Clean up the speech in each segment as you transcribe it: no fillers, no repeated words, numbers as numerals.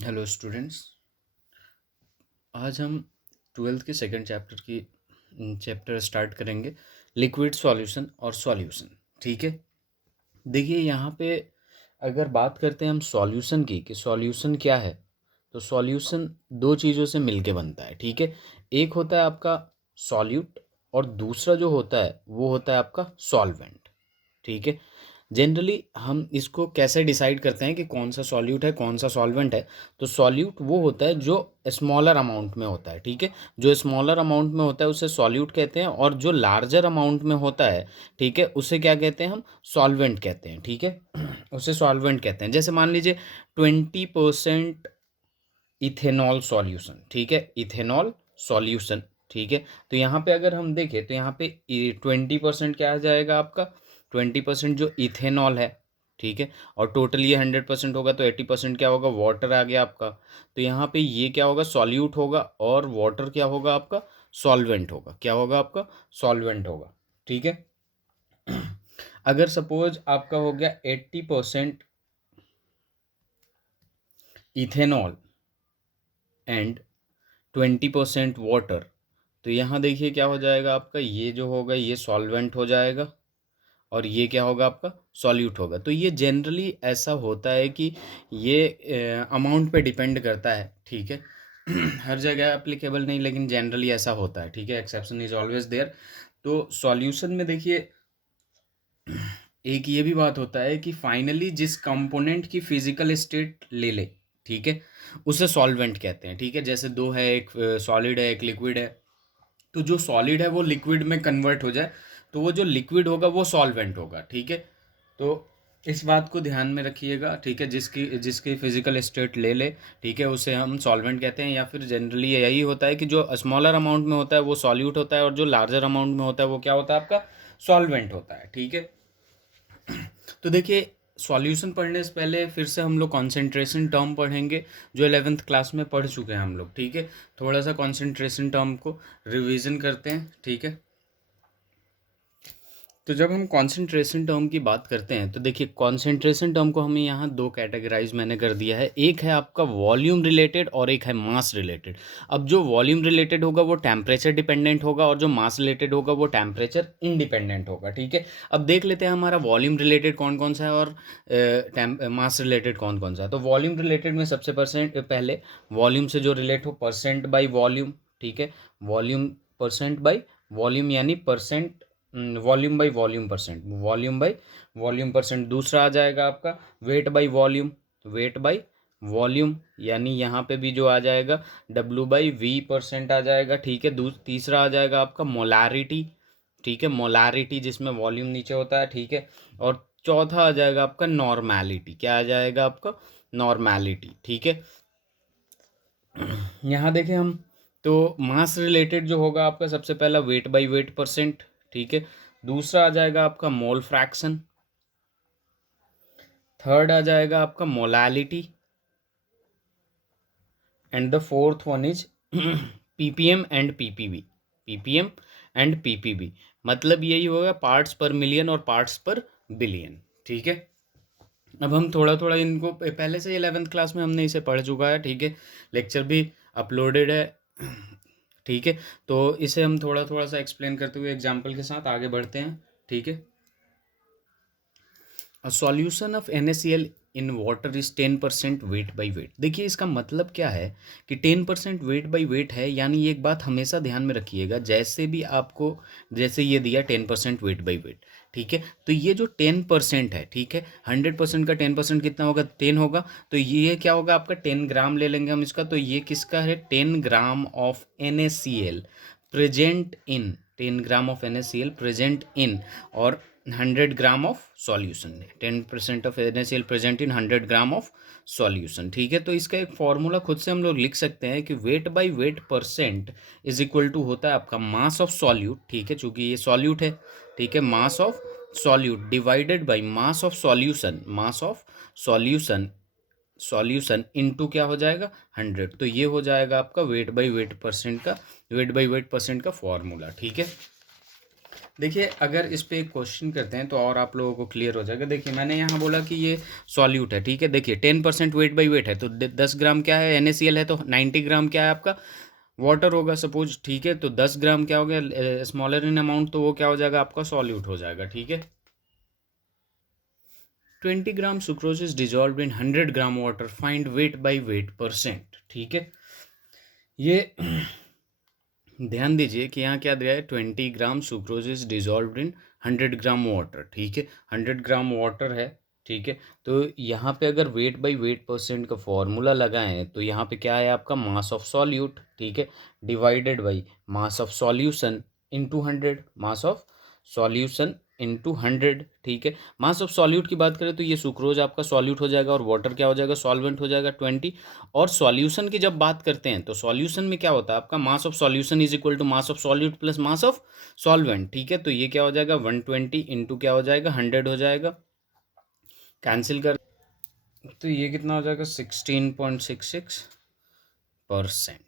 Hello students. आज हम twelfth के सेकंड चैप्टर स्टार्ट करेंगे, लिक्विड सॉल्यूशन और सॉल्यूशन। ठीक है, देखिए यहाँ पे अगर बात करते हैं हम सॉल्यूशन की कि सॉल्यूशन क्या है, तो सॉल्यूशन दो चीज़ों से मिलके बनता है। ठीक है, एक होता है आपका सॉल्यूट और दूसरा जो होता है वो होता है आपका सॉल्वेंट। ठीक है, जनरली हम इसको कैसे डिसाइड करते हैं कि कौन सा सॉल्यूट है कौन सा सॉल्वेंट है। तो सॉल्यूट वो होता है जो स्मॉलर अमाउंट में होता है। ठीक है, जो स्मॉलर अमाउंट में होता है उसे सॉल्यूट कहते हैं, और जो लार्जर अमाउंट में होता है, ठीक है, उसे क्या कहते हैं, हम सॉल्वेंट कहते हैं। ठीक है, उसे सॉल्वेंट कहते हैं। जैसे मान लीजिए 20% इथेनॉल सॉल्यूशन। ठीक है, इथेनॉल सॉल्यूशन। ठीक है, तो यहाँ पे अगर हम देखें तो यहाँ पे 20% क्या आ जाएगा आपका, 20% जो इथेनॉल है। ठीक है, और टोटल ये 100% होगा तो 80% क्या होगा, वाटर आ गया आपका। तो यहाँ पे ये क्या होगा, सॉल्यूट होगा, और वाटर क्या होगा आपका, सॉल्वेंट होगा। क्या होगा आपका, सॉल्वेंट होगा। ठीक है, अगर सपोज आपका हो गया 80% इथेनॉल एंड 20% वाटर, तो यहाँ देखिए क्या हो जाएगा आपका, ये जो होगा ये सॉल्वेंट हो जाएगा, और ये क्या होगा आपका, सॉल्यूट होगा। तो ये जनरली ऐसा होता है कि ये अमाउंट पे डिपेंड करता है। ठीक है, हर जगह एप्लीकेबल नहीं, लेकिन जनरली ऐसा होता है। ठीक है, एक्सेप्शन इज ऑलवेज देयर। तो सॉल्यूशन में देखिए एक ये भी बात होता है कि फाइनली जिस कंपोनेंट की फिजिकल स्टेट ले ले, ठीक है, उसे सॉल्वेंट कहते हैं। ठीक है, जैसे दो है, एक सॉलिड है एक लिक्विड है। तो जो सॉलिड है वो लिक्विड में कन्वर्ट हो जाए तो वो जो लिक्विड होगा वो सॉल्वेंट होगा। ठीक है, तो इस बात को ध्यान में रखिएगा। ठीक है, जिसकी जिसकी फिजिकल स्टेट ले ले, ठीक है, उसे हम सॉल्वेंट कहते हैं। या फिर जनरली यही होता है कि जो स्मॉलर अमाउंट में होता है वो सॉल्यूट होता है, और जो लार्जर अमाउंट में होता है वो क्या होता है आपका, सॉल्वेंट होता है। ठीक है, तो देखिए सॉल्यूशन पढ़ने से पहले फिर से हम लोग कॉन्सेंट्रेशन टर्म पढ़ेंगे, जो 11th क्लास में पढ़ चुके हैं हम लोग। ठीक है, थोड़ा सा कॉन्सेंट्रेशन टर्म को रिवीजन करते हैं। ठीक है, तो जब हम कॉन्सेंट्रेशन टर्म की बात करते हैं तो देखिए कॉन्सेंट्रेशन टर्म को हमें यहाँ दो कैटेगराइज मैंने कर दिया है, एक है आपका वॉल्यूम रिलेटेड और एक है मास रिलेटेड। अब जो वॉल्यूम रिलेटेड होगा वो टेम्परेचर डिपेंडेंट होगा, और जो मास रिलेटेड होगा वो टेम्परेचर इंडिपेंडेंट होगा। ठीक है, अब देख लेते हैं हमारा वॉल्यूम रिलेटेड कौन कौन सा है और मास रिलेटेड कौन कौन सा है। तो वॉल्यूम रिलेटेड में सबसे पहले वॉल्यूम से जो रिलेट हो, परसेंट बाई वॉल्यूम। ठीक है, वॉल्यूम परसेंट बाई वॉल्यूम यानी percent, volume by volume percent, volume by volume percent. दूसरा आ जाएगा आपका weight by volume, weight by volume, यानी यहाँ पे भी जो आ जाएगा डब्ल्यू बाई वी परसेंट आ जाएगा। ठीक है, तीसरा आ जाएगा आपका मोलारिटी। ठीक है, मोलारिटी जिसमें वॉल्यूम नीचे होता है। ठीक है, और चौथा आ जाएगा आपका नॉर्मैलिटी। क्या आ जाएगा आपका, नॉर्मैलिटी। ठीक है, यहाँ देखें हम, तो मास रिलेटेड जो होगा आपका सबसे पहला वेट बाई वेट परसेंट। ठीक है, दूसरा आ जाएगा आपका मोल फ्रैक्शन, थर्ड आ जाएगा आपका molality, and the fourth one is ppm and PPB, ppm and PPB. मतलब यही होगा पार्ट्स पर मिलियन और पार्ट्स पर बिलियन। ठीक है, अब हम थोड़ा थोड़ा इनको पहले से 11th क्लास में हमने इसे पढ़ चुका है। ठीक है, लेक्चर भी अपलोडेड है। ठीक है, तो इसे हम थोड़ा थोड़ा सा एक्सप्लेन करते हुए एग्जांपल के साथ आगे बढ़ते हैं। ठीक है, a solution of NaCl in water is 10% wait by wait. देखिए इसका मतलब क्या है कि 10% वेट बाई वेट है, यानी एक बात हमेशा ध्यान में रखिएगा, जैसे भी आपको, जैसे ये दिया 10% वेट बाई वेट। ठीक है, तो ये जो 10% है, ठीक है, 100% का 10% कितना होगा, 10 होगा। तो ये क्या होगा आपका, 10 ग्राम ले लेंगे हम इसका, तो ये किसका है, 10 gram of NaCl present in, 10 gram of NaCl present in, और 100 ग्राम ऑफ सॉल्यूशन है। 10% of NaCl present in 100 gram of solution. ठीक है, तो इसका एक फॉर्मूला खुद से हम लोग लिख सकते हैं कि weight by weight percent is equal to होता है आपका मास ऑफ सॉल्यूट। ठीक है, चूंकि ये सॉल्यूट है। ठीक है, मास of solute divided by mass of solution, mass of solution, solution into क्या हो जाएगा, 100। तो ये हो जाएगा आपका वेट बाई वेट परसेंट का, वेट बाई वेट परसेंट का फॉर्मूला। ठीक है, देखिए अगर इस पे एक क्वेश्चन करते हैं तो और आप लोगों को क्लियर हो जाएगा। देखिए मैंने यहाँ बोला कि ये सॉल्यूट है, ठीक है। देखिए 10% वेट बाई वेट है, तो 10 ग्राम क्या है, NaCl है, तो 90 ग्राम क्या है आपका वाटर होगा सपोज, ठीक है। तो 10 ग्राम क्या हो गया, स्मॉलर इन अमाउंट, तो वो क्या हो जाएगा आपका सॉल्यूट हो जाएगा, ठीक है। 20 gram sucrose is dissolve in 100 gram water, find weight by weight %, ठीक है। ये ध्यान दीजिए कि यहाँ क्या दिया है, 20 gram sucrose is dissolve in 100 gram water, ठीक है। 100 ग्राम वाटर है, ठीक है। तो यहाँ पे अगर वेट बाई वेट % का फॉर्मूला लगाएं तो यहाँ पे क्या है आपका मास ऑफ सॉल्यूट, ठीक है, divided by mass of solution into 100, mass of solution into 100, ठीक है। मास ऑफ सॉल्यूट की बात करें तो ये सुक्रोज आपका सॉल्यूट हो जाएगा और वाटर क्या हो जाएगा, सॉल्वेंट हो जाएगा 20। और सॉल्यूशन की जब बात करते हैं तो सॉल्यूशन में क्या होता है आपका mass of solution is equal to mass of solute plus mass of solvent, ठीक है। तो ये क्या हो जाएगा 120 इंटू क्या हो जाएगा 100 हो जाएगा, कैंसिल कर, तो ये कितना हो जाएगा 16.66%,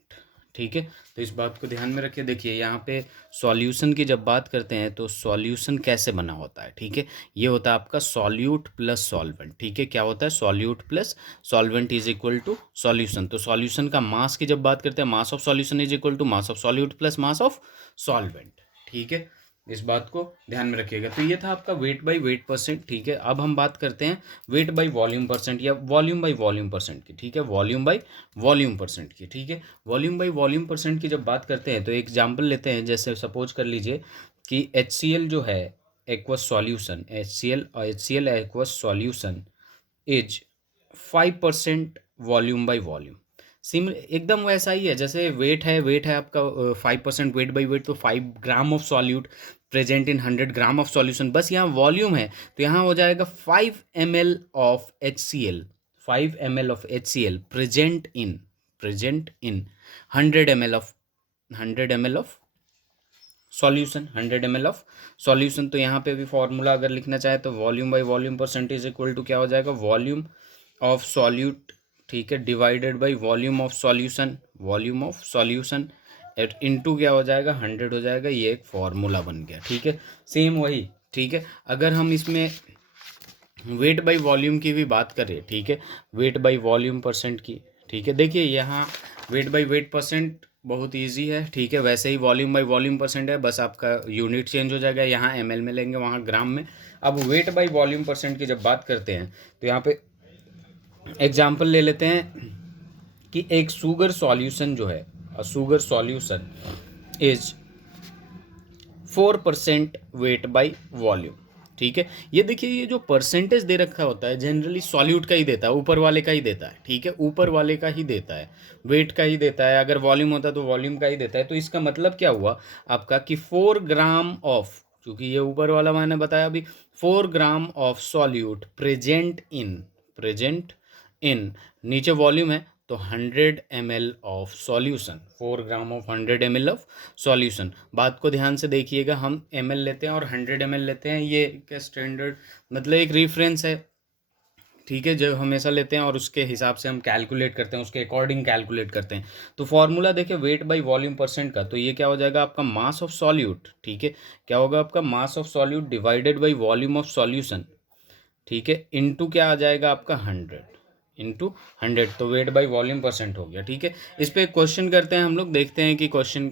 ठीक है। तो इस बात को ध्यान में रखिए। देखिए यहाँ पे सॉल्यूशन की जब बात करते हैं तो सॉल्यूशन कैसे बना होता है, ठीक है। ये होता है आपका सॉल्यूट प्लस सॉल्वेंट, ठीक है। क्या होता है solute plus solvent is equal to solution. तो सॉल्यूशन का मास की जब बात करते हैं, mass of solution is equal to mass of solute plus mass of solvent, ठीक है। इस बात को ध्यान में रखिएगा। तो ये था आपका वेट बाई वेट %, ठीक है। अब हम बात करते हैं वेट बाई वॉल्यूम % या वॉल्यूम बाई वॉल्यूम % की, ठीक है। वॉल्यूम बाई वॉल्यूम % की, ठीक है। वॉल्यूम बाई वॉल्यूम % की जब बात करते हैं तो एग्जांपल लेते हैं, जैसे सपोज कर लीजिए कि HCl जो है aqueous solution, HCl aqueous solution is 5% volume by volume. SIM एकदम वैसा ही है जैसे वेट है आपका 5% वेट बाई वेट, तो 5 gram of solute present in 100 gram of solution. बस यहाँ वॉल्यूम है तो यहाँ हो जाएगा 5 ml of HCl, 5 ml of HCl present in 100 ml of 100 ml of solution, 100 ml of solution. तो यहाँ पे भी फॉर्मूला अगर लिखना चाहे तो volume by volume % is equal to क्या हो जाएगा वॉल्यूम ऑफ सॉल्यूट, ठीक है, divided by volume of solution at into क्या हो जाएगा 100 हो जाएगा। ये एक फॉर्मूला बन गया, ठीक है। सेम वही, ठीक है। अगर हम इसमें वेट बाई वॉल्यूम की भी बात करें, ठीक है, वेट बाई वॉल्यूम % की, ठीक है। देखिए यहाँ वेट बाई वेट % बहुत इजी है, ठीक है। वैसे ही वॉल्यूम बाई वॉल्यूम % है, बस आपका यूनिट चेंज हो जाएगा, यहाँ ml में लेंगे वहाँ ग्राम में। अब वेट बाई वॉल्यूम % की जब बात करते हैं तो यहाँ पे एग्जाम्पल ले लेते हैं कि एक शुगर सॉल्यूशन जो है, sugar solution is 4% weight by volume, ठीक है। ये देखिए ये जो परसेंटेज दे रखा होता है जनरली सॉल्यूट का ही देता है, ऊपर वाले का ही देता है, ठीक है, ऊपर वाले का ही देता है, वेट का ही देता है। अगर वॉल्यूम होता है तो वॉल्यूम का ही देता है। तो इसका मतलब क्या हुआ आपका कि 4 ग्राम ऑफ, क्योंकि ये ऊपर वाला मैंने बताया अभी, 4 gram of solute present in नीचे वॉल्यूम है तो 100 ml of solution, 4 gram of 100 ml of solution. बात को ध्यान से देखिएगा, हम ml लेते हैं और 100 ml लेते हैं, ये क्या स्टैंडर्ड मतलब एक रेफरेंस है, ठीक है, जो हमेशा लेते हैं और उसके हिसाब से हम कैलकुलेट करते हैं, उसके अकॉर्डिंग कैलकुलेट करते हैं। तो फॉर्मूला देखिए वेट बाई वॉल्यूम % का, तो ये क्या हो जाएगा आपका मास ऑफ सॉल्यूट, ठीक है, क्या होगा आपका mass of solute divided by volume of solution, ठीक है, इनटू क्या आ जाएगा आपका 100 तो वेट बाई वॉल्यूम % हो गया, ठीक है। इस पे क्वेश्चन करते हैं हम लोग, देखते हैं कि क्वेश्चन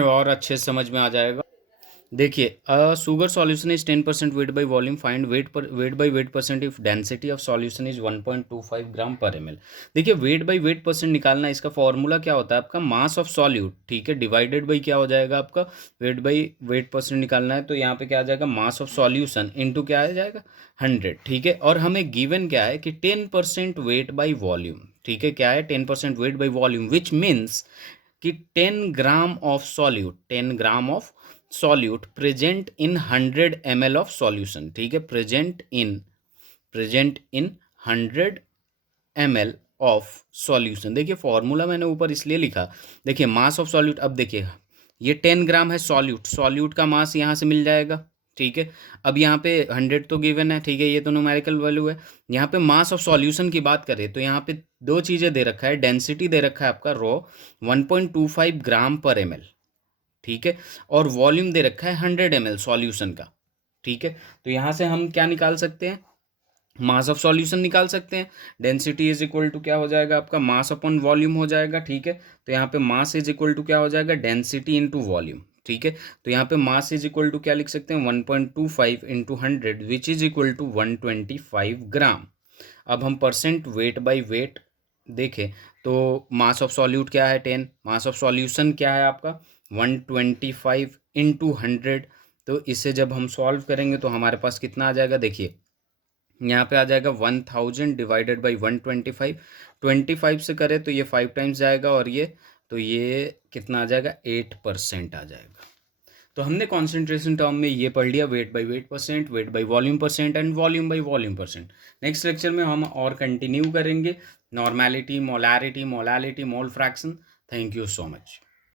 और अच्छे से समझ में आ जाएगा। देखिए sugar solution is 10% weight by volume, find weight by weight % if density of solution is 1.25 ग्राम पर ml। देखिए वेट बाई वेट % निकालना, इसका फॉर्मूला क्या होता है आपका मास ऑफ सॉल्यूट, ठीक है, डिवाइडेड बाई क्या हो जाएगा आपका वेट बाई वेट % निकालना है तो यहाँ पे क्या आ जाएगा मास ऑफ सॉल्यूशन इनटू क्या आ जाएगा 100, ठीक है। और हमें गिवन क्या है कि 10% वेट बाई वॉल्यूम, ठीक है, क्या है 10% weight by volume, which means कि 10 gram of solute, 10 gram of solute present in 100 ml of solution, ठीक है, present in 100 ml of solution. देखिए फॉर्मूला मैंने ऊपर इसलिए लिखा, देखिए मास ऑफ सॉल्यूट, अब देखिए ये 10 ग्राम है सॉल्यूट का मास यहाँ से मिल जाएगा, ठीक है। अब यहाँ पे 100 तो गिवन है, ठीक है, ये तो न्यूमेरिकल वैल्यू है। यहाँ पे मास ऑफ सॉल्यूशन की बात करें तो यहाँ पे दो चीज़ें दे रखा है, डेंसिटी दे रखा है आपका 1.25 ग्राम पर ml, ठीक है, और वॉल्यूम दे रखा है 100 ml सॉल्यूशन का। ठीक है, तो यहाँ से हम क्या निकाल सकते हैं, मास ऑफ सॉल्यूशन निकाल सकते हैं। डेंसिटी इज इक्वल टू क्या हो जाएगा आपका, मास अपॉन वॉल्यूम हो जाएगा। ठीक है, तो यहाँ पे मास इज इक्वल टू क्या हो जाएगा, डेंसिटी इंटू वॉल्यूम। ठीक है, तो यहाँ पे मास इज इक्वल टू क्या लिख सकते हैं, 1.25 into 100 which is equal to 125 gram. अब हम परसेंट वेट बाई वेट देखें तो मास ऑफ सॉल्यूट क्या है 10, मास ऑफ सॉल्यूशन क्या है आपका 125 इंटू 100। तो इसे जब हम सॉल्व करेंगे तो हमारे पास कितना आ जाएगा, देखिए यहाँ पे आ जाएगा 1000 डिवाइडेड बाई 125। 25 से करें तो ये 5 टाइम्स जाएगा, और ये तो ये कितना आ जाएगा, 8% आ जाएगा। तो हमने कॉन्सेंट्रेशन टर्म में ये पढ़ लिया, wait by weight percent, weight by volume percent and volume by volume percent. Next lecture में हम और कंटिन्यू करेंगे normality, molarity, molality, mole fraction. Thank you so much.